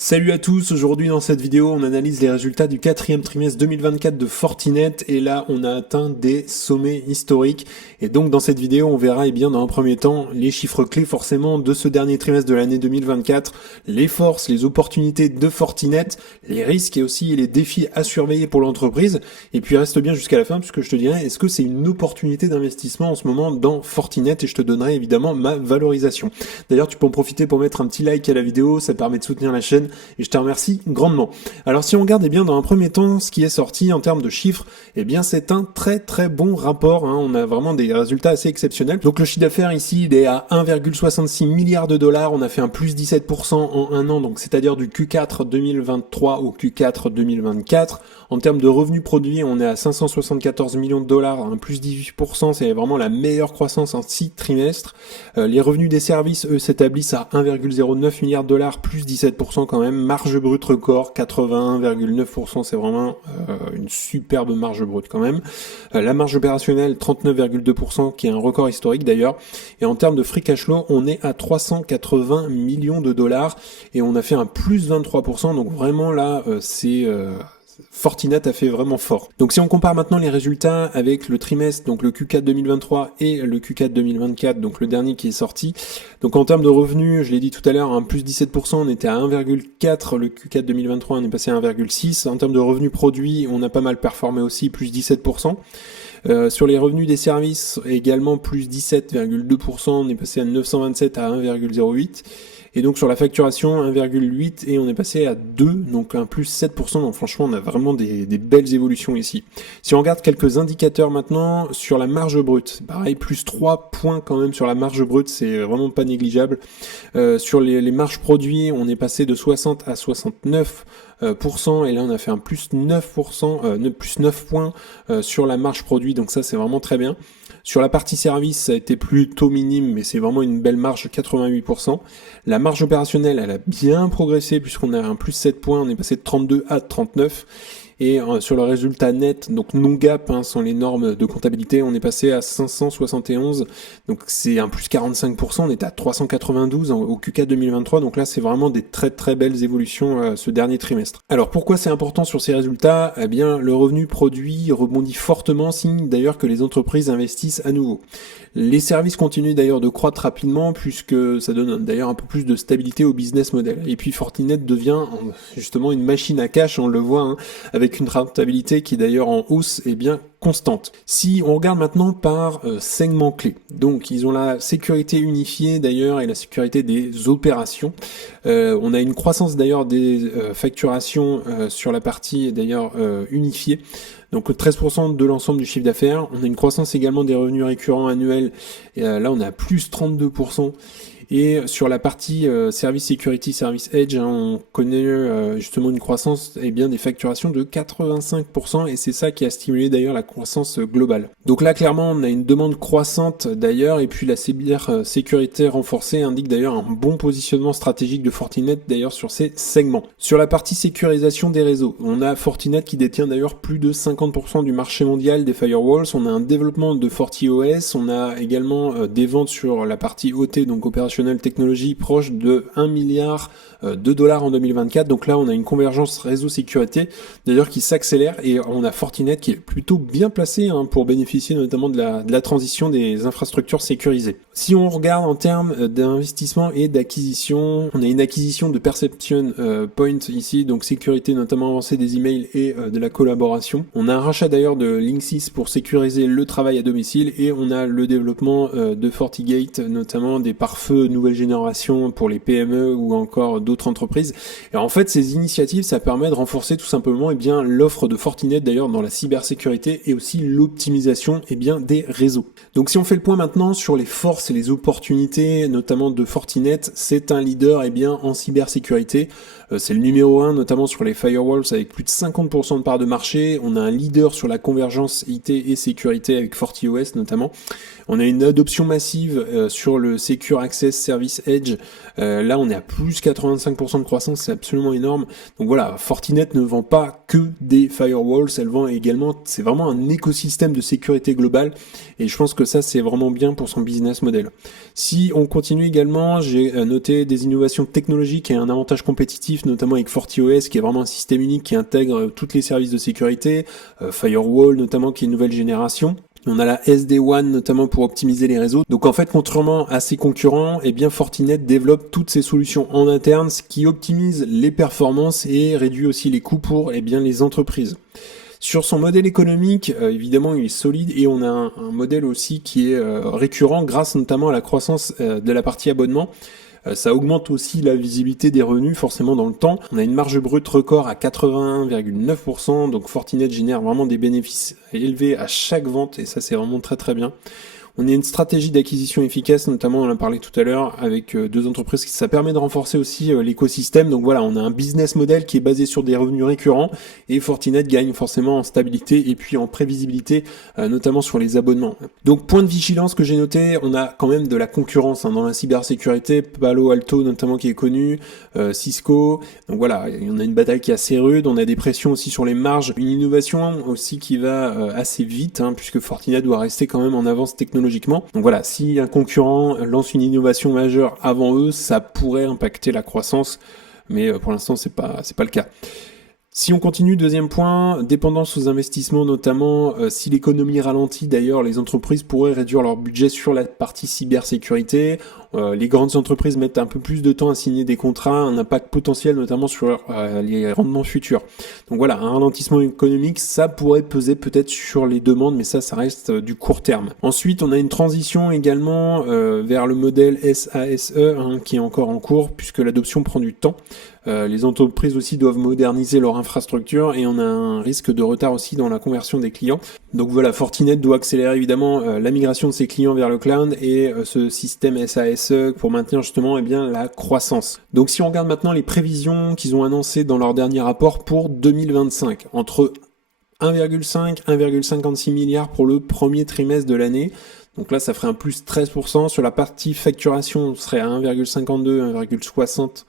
Salut à tous, aujourd'hui dans cette vidéo on analyse les résultats du quatrième trimestre 2024 de Fortinet et là on a atteint des sommets historiques et donc dans cette vidéo on verra bien dans un premier temps les chiffres clés forcément de ce dernier trimestre de l'année 2024, les forces, les opportunités de Fortinet, les risques et aussi les défis à surveiller pour l'entreprise et puis reste bien jusqu'à la fin puisque je te dirai est-ce que c'est une opportunité d'investissement en ce moment dans Fortinet et je te donnerai évidemment ma valorisation. D'ailleurs tu peux en profiter pour mettre un petit like à la vidéo, ça permet de soutenir la chaîne et je te remercie grandement. Alors si on regarde dans un premier temps ce qui est sorti en termes de chiffres, c'est un très bon rapport, on a vraiment des résultats assez exceptionnels. Donc le chiffre d'affaires ici il est à 1,66 milliard de dollars, on a fait un plus 17% en un an, donc c'est-à-dire du Q4 2023 au Q4 2024. En termes de revenus produits, on est à 574 millions de dollars, un plus 18%, c'est vraiment la meilleure croissance en 6 trimestres. Les revenus des services, eux, s'établissent à 1,09 milliard de dollars, plus 17% quand même. Marge brute record, 81,9%, c'est vraiment une superbe marge brute quand même. La marge opérationnelle, 39,2%, qui est un record historique d'ailleurs. Et en termes de free cash flow, on est à 380 millions de dollars et on a fait un plus 23%, donc vraiment là, Fortinet a fait vraiment fort. Donc si on compare maintenant les résultats avec le trimestre, donc le Q4 2023 et le Q4 2024, donc le dernier qui est sorti. Donc en termes de revenus, je l'ai dit tout à l'heure, un plus 17%, on était à 1,4, le Q4 2023 on est passé à 1,6. En termes de revenus produits, on a pas mal performé aussi, plus 17%. Sur les revenus des services, également plus 17,2%, on est passé à 927 à 1,08. Et donc sur la facturation, 1,8 et on est passé à 2, donc un plus 7%. Donc franchement, on a vraiment des belles évolutions ici. Si on regarde quelques indicateurs maintenant, sur la marge brute, pareil, plus 3 points quand même sur la marge brute, c'est vraiment pas négligeable. Sur les marges produits, on est passé de 60 à 69%, et là on a fait un plus 9%, plus 9 points sur la marge produit, donc ça c'est vraiment très bien. Sur la partie service, ça a été plutôt minime, mais c'est vraiment une belle marge, 88%. La marge opérationnelle, elle a bien progressé puisqu'on a un plus 7 points, on est passé de 32 à 39. Et sur le résultat net, donc non GAAP, sans les normes de comptabilité, on est passé à 571, donc c'est un plus 45%, on est à 392 au Q4 2023, donc là c'est vraiment des très belles évolutions ce dernier trimestre. Alors pourquoi c'est important sur ces résultats ? Le revenu produit rebondit fortement, signe d'ailleurs que les entreprises investissent à nouveau. Les services continuent d'ailleurs de croître rapidement puisque ça donne d'ailleurs un peu plus de stabilité au business model. Et puis Fortinet devient justement une machine à cash, on le voit, avec une rentabilité qui est d'ailleurs en hausse et bien constante. Si on regarde maintenant par segment clé, donc ils ont la sécurité unifiée d'ailleurs et la sécurité des opérations. On a une croissance d'ailleurs des facturations sur la partie d'ailleurs unifiée. Donc 13% de l'ensemble du chiffre d'affaires. On a une croissance également des revenus récurrents annuels. Et là, on a plus 32%. Et sur la partie Service Security, Service Edge, on connaît justement une croissance des facturations de 85% et c'est ça qui a stimulé d'ailleurs la croissance globale. Donc là clairement on a une demande croissante d'ailleurs et puis la cybersécurité renforcée indique d'ailleurs un bon positionnement stratégique de Fortinet d'ailleurs sur ces segments. Sur la partie sécurisation des réseaux, on a Fortinet qui détient d'ailleurs plus de 50% du marché mondial des firewalls, on a un développement de FortiOS, on a également des ventes sur la partie OT, donc opérationnelle technologie, proche de 1 milliard de dollars en 2024. Donc là, on a une convergence réseau sécurité, d'ailleurs qui s'accélère et on a Fortinet qui est plutôt bien placé pour bénéficier notamment de la transition des infrastructures sécurisées. Si on regarde en termes d'investissement et d'acquisition, on a une acquisition de Perception Point ici, donc sécurité notamment avancée des emails et de la collaboration. On a un rachat d'ailleurs de Linksys pour sécuriser le travail à domicile et on a le développement de FortiGate, notamment des pare-feux nouvelle génération pour les PME ou encore d'autres entreprises. Et en fait, ces initiatives, ça permet de renforcer tout simplement l'offre de Fortinet d'ailleurs dans la cybersécurité et aussi l'optimisation des réseaux. Donc si on fait le point maintenant sur les forces et les opportunités, notamment de Fortinet, c'est un leader en cybersécurité. C'est le numéro 1 notamment sur les firewalls avec plus de 50% de part de marché. On a un leader sur la convergence IT et sécurité avec FortiOS notamment. On a une adoption massive sur le Secure Access Service Edge, là on est à plus 85% de croissance, c'est absolument énorme. Donc voilà, Fortinet ne vend pas que des firewalls, elle vend également, c'est vraiment un écosystème de sécurité globale, et je pense que ça c'est vraiment bien pour son business model. Si on continue également, j'ai noté des innovations technologiques et un avantage compétitif, notamment avec FortiOS, qui est vraiment un système unique qui intègre tous les services de sécurité, Firewall notamment qui est une nouvelle génération. On a la SD-WAN notamment pour optimiser les réseaux. Donc en fait, contrairement à ses concurrents, eh bien Fortinet développe toutes ces solutions en interne, ce qui optimise les performances et réduit aussi les coûts pour les entreprises. Sur son modèle économique, évidemment, il est solide et on a un modèle aussi qui est récurrent grâce notamment à la croissance de la partie abonnement. Ça augmente aussi la visibilité des revenus forcément dans le temps. On a une marge brute record à 81,9%, donc Fortinet génère vraiment des bénéfices élevés à chaque vente et ça c'est vraiment très très bien. On a une stratégie d'acquisition efficace, notamment on en a parlé tout à l'heure avec deux entreprises, ça permet de renforcer aussi l'écosystème. Donc voilà, on a un business model qui est basé sur des revenus récurrents et Fortinet gagne forcément en stabilité et puis en prévisibilité, notamment sur les abonnements. Donc point de vigilance que j'ai noté, on a quand même de la concurrence dans la cybersécurité, Palo Alto notamment qui est connu, Cisco. Donc voilà, on a une bataille qui est assez rude, on a des pressions aussi sur les marges, une innovation aussi qui va assez vite, puisque Fortinet doit rester quand même en avance technologique. Donc voilà, si un concurrent lance une innovation majeure avant eux, ça pourrait impacter la croissance, mais pour l'instant c'est pas le cas. Si on continue, deuxième point, dépendance aux investissements, notamment si l'économie ralentit d'ailleurs, les entreprises pourraient réduire leur budget sur la partie cybersécurité. Les grandes entreprises mettent un peu plus de temps à signer des contrats, un impact potentiel notamment sur les rendements futurs. Donc voilà, un ralentissement économique, ça pourrait peser peut-être sur les demandes, mais ça reste du court terme. Ensuite, on a une transition également vers le modèle SaaS qui est encore en cours, puisque l'adoption prend du temps. Les entreprises aussi doivent moderniser leur infrastructure et on a un risque de retard aussi dans la conversion des clients. Donc voilà, Fortinet doit accélérer évidemment la migration de ses clients vers le cloud et ce système SaaS pour maintenir justement la croissance. Donc si on regarde maintenant les prévisions qu'ils ont annoncées dans leur dernier rapport pour 2025, entre 1,5 1,56 milliards pour le premier trimestre de l'année. Donc là, ça ferait un plus 13%. Sur la partie facturation, on serait à 1,52, 1,60.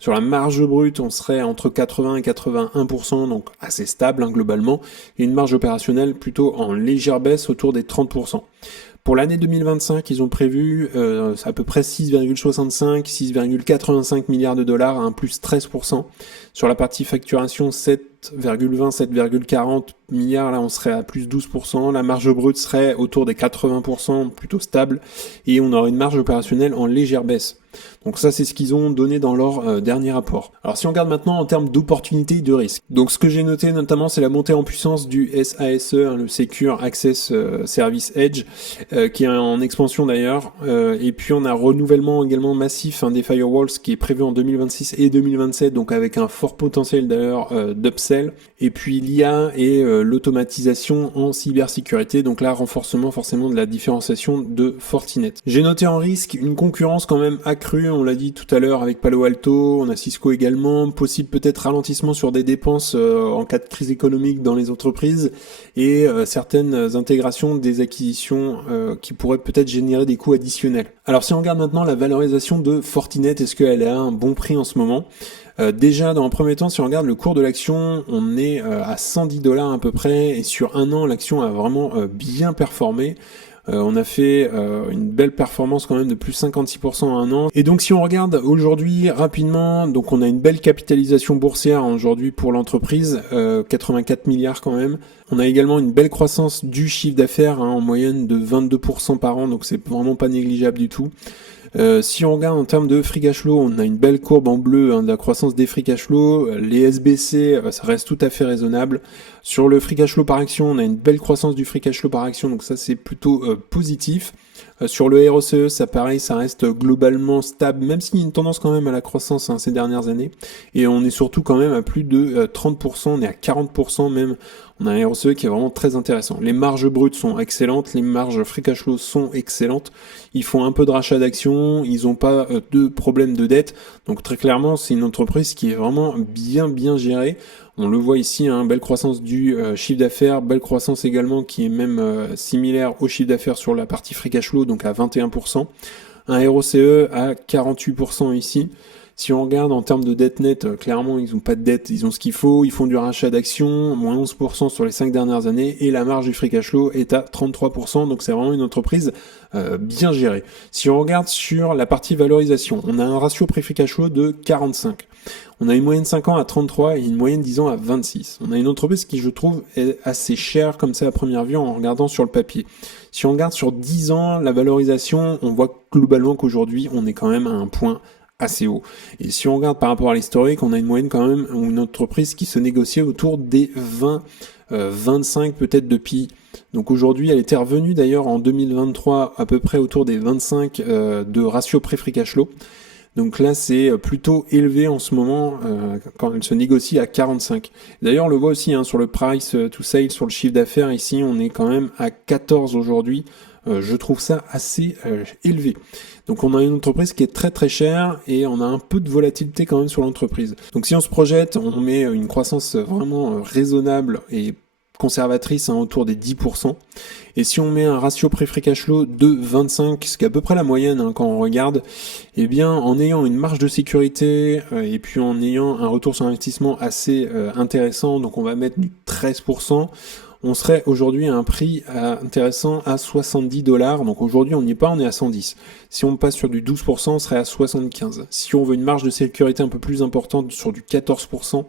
Sur la marge brute, on serait entre 80 et 81%, donc assez stable globalement. Et une marge opérationnelle plutôt en légère baisse autour des 30%. Pour l'année 2025, ils ont prévu c'est à peu près 6,65, 6,85 milliards de dollars, un plus 13%. Sur la partie facturation, 7,20, 7,40 milliards, là on serait à plus 12%. La marge brute serait autour des 80%, plutôt stable. Et on aurait une marge opérationnelle en légère baisse. Donc ça c'est ce qu'ils ont donné dans leur dernier rapport. Alors si on regarde maintenant en termes d'opportunités et de risques. Donc ce que j'ai noté notamment c'est la montée en puissance du SASE, le Secure Access Service Edge, qui est en expansion d'ailleurs. Et puis on a un renouvellement également massif des firewalls qui est prévu en 2026 et 2027, donc avec un fort potentiel d'ailleurs d'upsell. Et puis l'IA et l'automatisation en cybersécurité, donc là renforcement forcément de la différenciation de Fortinet. J'ai noté en risque une concurrence quand même accrue, on l'a dit tout à l'heure avec Palo Alto, on a Cisco également, possible peut-être ralentissement sur des dépenses en cas de crise économique dans les entreprises et certaines intégrations des acquisitions qui pourraient peut-être générer des coûts additionnels. Alors si on regarde maintenant la valorisation de Fortinet, est-ce qu'elle a un bon prix en ce moment ? Déjà dans un premier temps, si on regarde le cours de l'action, on est à 110 $ à peu près et sur un an l'action a vraiment bien performé. On a fait une belle performance quand même de plus 56% en un an. Et donc si on regarde aujourd'hui rapidement, donc on a une belle capitalisation boursière aujourd'hui pour l'entreprise, 84 milliards quand même. On a également une belle croissance du chiffre d'affaires en moyenne de 22% par an, donc c'est vraiment pas négligeable du tout. Si on regarde en termes de free cash flow, on a une belle courbe en bleu de la croissance des free cash flow. Les SBC, ça reste tout à fait raisonnable. Sur le free cash flow par action, on a une belle croissance du free cash flow par action, donc ça c'est plutôt positif. Sur le ROCE, ça pareil, ça reste globalement stable, même s'il y a une tendance quand même à la croissance ces dernières années. Et on est surtout quand même à plus de 30%, on est à 40% même. On a un ROCE qui est vraiment très intéressant. Les marges brutes sont excellentes, les marges free cash flow sont excellentes. Ils font un peu de rachat d'actions, ils n'ont pas de problème de dette. Donc très clairement, c'est une entreprise qui est vraiment bien gérée. On le voit ici, belle croissance du chiffre d'affaires, belle croissance également qui est même similaire au chiffre d'affaires sur la partie free cash flow, donc à 21%. un ROCE à 48% ici. Si on regarde en termes de dette nette, clairement ils n'ont pas de dette, ils ont ce qu'il faut, ils font du rachat d'actions, moins 11% sur les 5 dernières années, et la marge du free cash flow est à 33%, donc c'est vraiment une entreprise bien gérée. Si on regarde sur la partie valorisation, on a un ratio prix-free cash flow de 45. On a une moyenne 5 ans à 33 et une moyenne 10 ans à 26. On a une entreprise qui, je trouve, est assez chère comme ça à première vue en regardant sur le papier. Si on regarde sur 10 ans, la valorisation, on voit globalement qu'aujourd'hui, on est quand même à un point assez haut. Et si on regarde par rapport à l'historique, on a une moyenne quand même, une entreprise qui se négociait autour des 25 peut-être de PI. Donc aujourd'hui, elle était revenue d'ailleurs en 2023 à peu près autour des 25 de ratio prix-free cash flow. Donc là, c'est plutôt élevé en ce moment quand elle se négocie à 45. D'ailleurs, on le voit aussi sur le price to sale, sur le chiffre d'affaires. Ici, on est quand même à 14 aujourd'hui. Je trouve ça assez élevé. Donc on a une entreprise qui est très très chère et on a un peu de volatilité quand même sur l'entreprise. Donc si on se projette, on met une croissance vraiment raisonnable et conservatrice autour des 10%. Et si on met un ratio prix-free cash flow de 25, ce qui est à peu près la moyenne quand on regarde, eh bien en ayant une marge de sécurité et puis en ayant un retour sur investissement assez intéressant, donc on va mettre du 13%, on serait aujourd'hui à un prix intéressant à $70. Donc aujourd'hui on n'y est pas, on est à 110. Si on passe sur du 12%, on serait à 75. Si on veut une marge de sécurité un peu plus importante sur du 14%,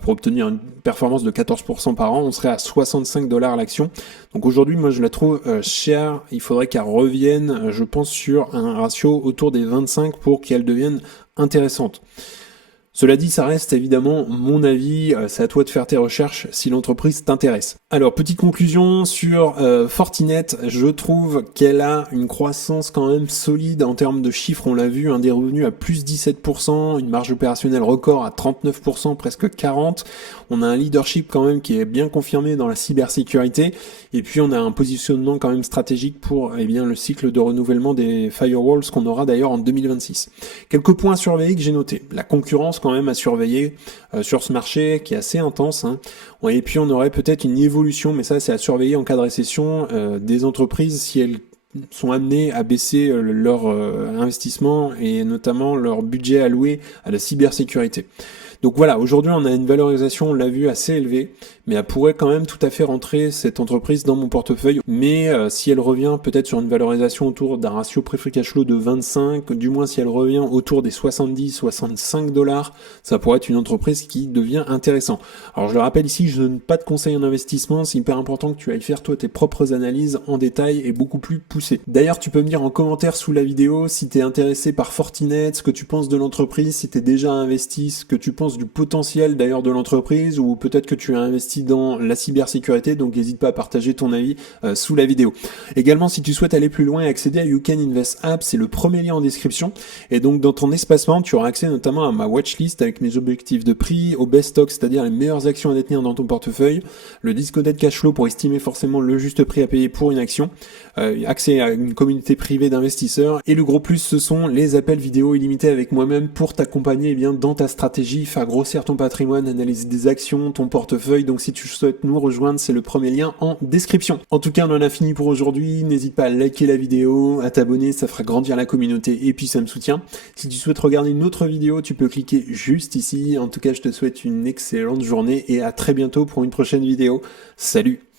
pour obtenir une performance de 14% par an, on serait à $65 l'action. Donc aujourd'hui, moi je la trouve chère. Il faudrait qu'elle revienne, je pense, sur un ratio autour des 25 pour qu'elle devienne intéressante. Cela dit, ça reste évidemment mon avis, c'est à toi de faire tes recherches si l'entreprise t'intéresse. Alors, petite conclusion sur Fortinet, je trouve qu'elle a une croissance quand même solide en termes de chiffres, on l'a vu, des revenus à plus 17%, une marge opérationnelle record à 39%, presque 40%, on a un leadership quand même qui est bien confirmé dans la cybersécurité, et puis on a un positionnement quand même stratégique pour le cycle de renouvellement des firewalls qu'on aura d'ailleurs en 2026. Quelques points à surveiller que j'ai notés. La concurrence quand même à surveiller sur ce marché qui est assez intense. Et puis on aurait peut-être une évolution, mais ça c'est à surveiller en cas de récession, des entreprises si elles sont amenées à baisser leur investissement et notamment leur budget alloué à la cybersécurité. Donc voilà, aujourd'hui on a une valorisation, on l'a vu, assez élevée, mais elle pourrait quand même tout à fait rentrer cette entreprise dans mon portefeuille. Mais si elle revient peut-être sur une valorisation autour d'un ratio prix-free cash flow de 25, du moins si elle revient autour des 70-65$, ça pourrait être une entreprise qui devient intéressante. Alors je le rappelle ici, je donne pas de conseils en investissement, c'est hyper important que tu ailles faire toi tes propres analyses en détail et beaucoup plus poussées. D'ailleurs, tu peux me dire en commentaire sous la vidéo si tu es intéressé par Fortinet, ce que tu penses de l'entreprise, si tu es déjà investi, ce que tu penses du potentiel d'ailleurs de l'entreprise, ou peut-être que tu as investi dans la cybersécurité, donc n'hésite pas à partager ton avis sous la vidéo. Également, si tu souhaites aller plus loin et accéder à You Can Invest App, c'est le premier lien en description, et donc dans ton espacement, tu auras accès notamment à ma watchlist avec mes objectifs de prix, au best stock, c'est-à-dire les meilleures actions à détenir dans ton portefeuille, le discounted cash flow pour estimer forcément le juste prix à payer pour une action, accès à une communauté privée d'investisseurs, et le gros plus, ce sont les appels vidéo illimités avec moi-même pour t'accompagner dans ta stratégie, faire grossir ton patrimoine, analyser des actions, ton portefeuille. Donc si tu souhaites nous rejoindre, c'est le premier lien en description. En tout cas, on en a fini pour aujourd'hui. N'hésite pas à liker la vidéo, à t'abonner, ça fera grandir la communauté et puis ça me soutient. Si tu souhaites regarder une autre vidéo, tu peux cliquer juste ici. En tout cas, je te souhaite une excellente journée et à très bientôt pour une prochaine vidéo. Salut!